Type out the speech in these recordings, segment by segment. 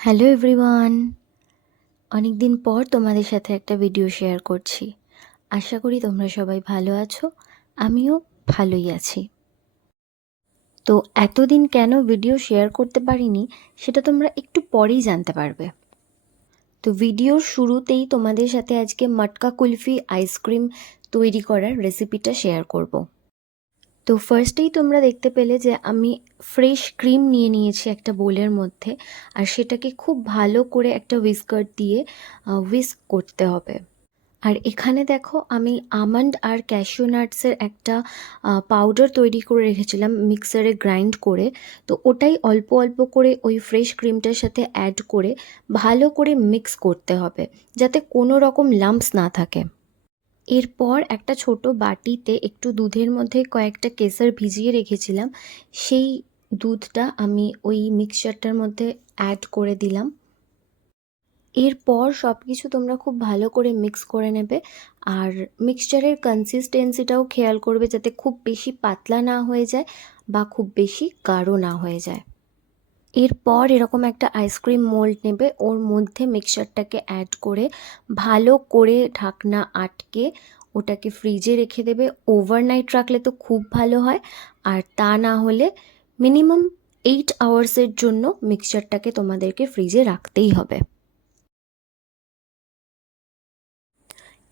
Hello everyone, অনেক দিন পর তোমাদের সাথে একটা ভিডিও শেয়ার করছি। আশা করি তোমরা সবাই ভালো আছো, আমিও ভালোই আছি। তো এতদিন কেন ভিডিও শেয়ার করতে পারিনি সেটা তোমরা একটু পরেই জানতে পারবে। তো ভিডিওর শুরুতেই তোমাদের সাথে আজকে মটকা কুলফি আইসক্রিম তৈরি করার রেসিপিটা শেয়ার করব। তো ফার্স্টেই তোমরা দেখতে পেলে যে আমি ফ্রেশ ক্রিম নিয়ে নিয়েছি একটা বোলের মধ্যে, আর সেটাকে খুব ভালো করে একটা হুইস্কার দিয়ে হুইস্ক করতে হবে। আর এখানে দেখো আমি আমন্ড আর ক্যাশিউ নাটসের একটা পাউডার তৈরি করে রেখেছিলাম মিক্সারে গ্রাইন্ড করে। তো ওটাই অল্প অল্প করে ওই ফ্রেশ ক্রিমটার সাথে অ্যাড করে ভালো করে মিক্স করতে হবে, যাতে কোনো রকম লাম্পস না থাকে। এরপর একটা ছোট বাটিতে একটু দুধের মধ্যে কয়েকটা কেসর ভিজিয়ে রেখেছিলাম, সেই দুধটা আমি ওই মিক্সচারটার মধ্যে অ্যাড করে দিলাম। এরপর সব কিছু তোমরা খুব ভালো করে মিক্স করে নেবে, আর মিক্সচারের কনসিস্টেন্সিটাও খেয়াল করবে যাতে খুব বেশি পাতলা না হয়ে যায় বা খুব বেশি গাঢ় না হয়ে যায়। এরপর এরকম একটা আইসক্রিম মোল্ড নেবে, ওর মধ্যে মিক্সচারটাকে অ্যাড করে ভালো করে ঢাকনা আটকে ওটাকে ফ্রিজে রেখে দেবে। ওভারনাইট রাখলে তো খুব ভালো হয়, আর তা না হলে মিনিমাম 8 আওয়ার্সের জন্য মিক্সচারটাকে তোমাদেরকে ফ্রিজে রাখতেই হবে।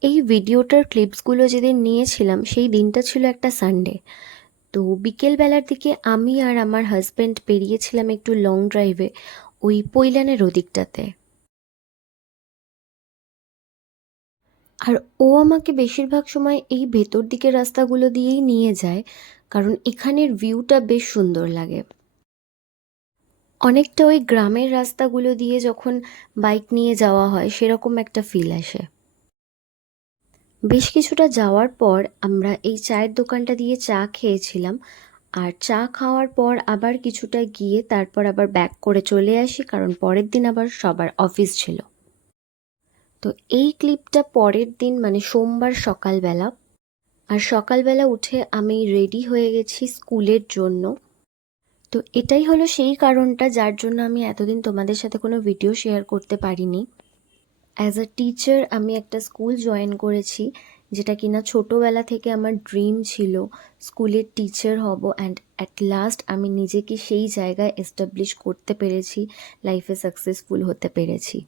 এই ভিডিওটার ক্লিপসগুলো যেদিন নিয়েছিলাম সেই দিনটা ছিল একটা সানডে। তো বিকেলবেলার দিকে আমি আর আমার হাজব্যান্ড বেরিয়েছিলাম একটু লং ড্রাইভে ওই পৈলানের ওদিকটাতে। আর ও আমাকে বেশিরভাগ সময় এই ভেতর দিকের রাস্তাগুলো দিয়েই নিয়ে যায়, কারণ এখানের ভিউটা বেশ সুন্দর লাগে। অনেকটা ওই গ্রামের রাস্তাগুলো দিয়ে যখন বাইক নিয়ে যাওয়া হয় সেরকম একটা ফিল আসে। বেশ কিছুটা যাওয়ার পর আমরা এই চায়ের দোকানটা দিয়ে চা খেয়েছিলাম, আর চা খাওয়ার পর আবার কিছুটা গিয়ে তারপর আবার ব্যাক করে চলে আসি, কারণ পরের দিন আবার সবার অফিস ছিল। তো এই ক্লিপটা পরের দিন মানে সোমবার সকালবেলা, আর সকালবেলা উঠে আমি রেডি হয়ে গেছি স্কুলের জন্য। তো এটাই হলো সেই কারণটা যার জন্য আমি এতদিন তোমাদের সাথে কোনো ভিডিও শেয়ার করতে পারিনি। অ্যাজ আ টিচার আমি একটা স্কুল জয়েন করেছি, যেটা কিনা ছোটোবেলা থেকে আমার ড্রিম ছিল স্কুলের টিচার হব, অ্যান্ড অ্যাট লাস্ট আমি নিজেকে সেই জায়গায় এস্টাবলিশ করতে পেরেছি, লাইফে সাকসেসফুল হতে পেরেছি।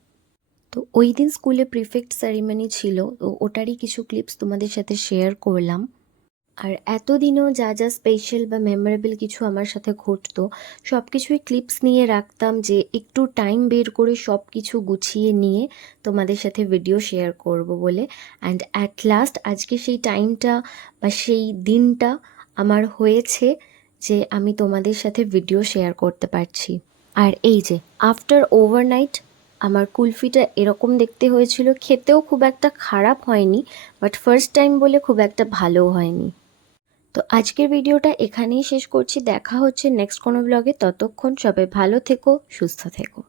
তো ওই দিন স্কুলে প্রিফেক্ট সেরিমনি ছিল, তো ওটারই কিছু ক্লিপস তোমাদের সাথে শেয়ার করলাম। আর এতদিনও যা যা স্পেশাল বা মেমোরেবল কিছু আমার সাথে ঘটতো সব কিছুই ক্লিপস নিয়ে রাখতাম, যে একটু টাইম বের করে সব কিছু গুছিয়ে নিয়ে তোমাদের সাথে ভিডিও শেয়ার করব বলে। অ্যান্ড অ্যাট লাস্ট আজকে সেই টাইমটা বা সেই দিনটা আমার হয়েছে যে আমি তোমাদের সাথে ভিডিও শেয়ার করতে পারছি। আর এই যে আফটার ওভারনাইট আমার কুলফিটা এরকম দেখতে হয়েছিল, খেতেও খুব একটা খারাপ হয়নি, বাট ফার্স্ট টাইম বলে খুব একটা ভালোও হয়নি। তো আজকের ভিডিওটা এখানেই শেষ করছি, দেখা হচ্ছে নেক্সট কোনো ব্লগে। ততক্ষণ সবাই ভালো থেকো, সুস্থ থেকো।